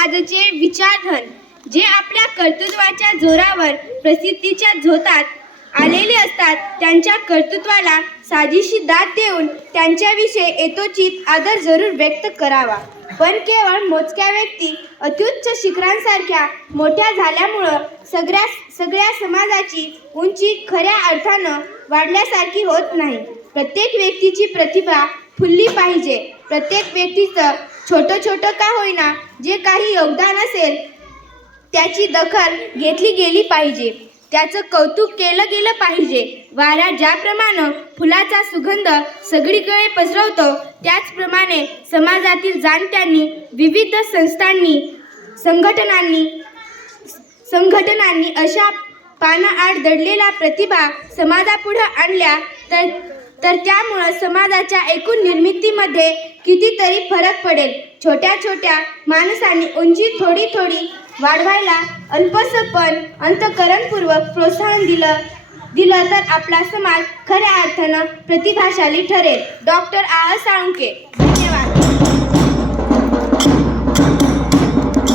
आजचे विचारधन जे आपल्या कर्तृत्वाच्या जोरावर प्रसिद्धीच्या झोतात आलेले असतात, त्यांच्या कर्तृत्वाला साजेशी दाद देऊन त्यांच्याविषयी यथोचित आदर जरूर व्यक्त करावा. पण केवळ मोजक्या व्यक्ती अत्युच्च शिखरांसारख्या मोठ्या झाल्यामुळं सगळ्या समाजाची उंची खऱ्या अर्थानं वाढल्यासारखी होत नाही. प्रत्येक व्यक्तीची प्रतिभा फुलली पाहिजे. प्रत्येक व्यक्तीचं छोटं का होईना जे काही योगदान असेल त्याची दखल घेतली गेली पाहिजे. त्याचं कौतुक केलं गेलं पाहिजे. वारा ज्याप्रमाणे फुलाचा सुगंध सगळीकडे पसरवतो, त्याचप्रमाणे समाजातील जाणत्यांनी, विविध संघटनांनी अशा पानाआड दडलेल्या प्रतिभा समाजापुढे आणल्या तर त्यामुळं समाजाच्या एकूण निर्मितीमध्ये कितीतरी फरक पडेल. छोट्या माणसांनी उंची थोडी वाढवायला अल्पसं पण अंतःकरणपूर्वक प्रोत्साहन दिलं तर आपला समाज खऱ्या अर्थानं प्रतिभाशाली ठरेल. डॉक्टर आ. साळुंखे. धन्यवाद.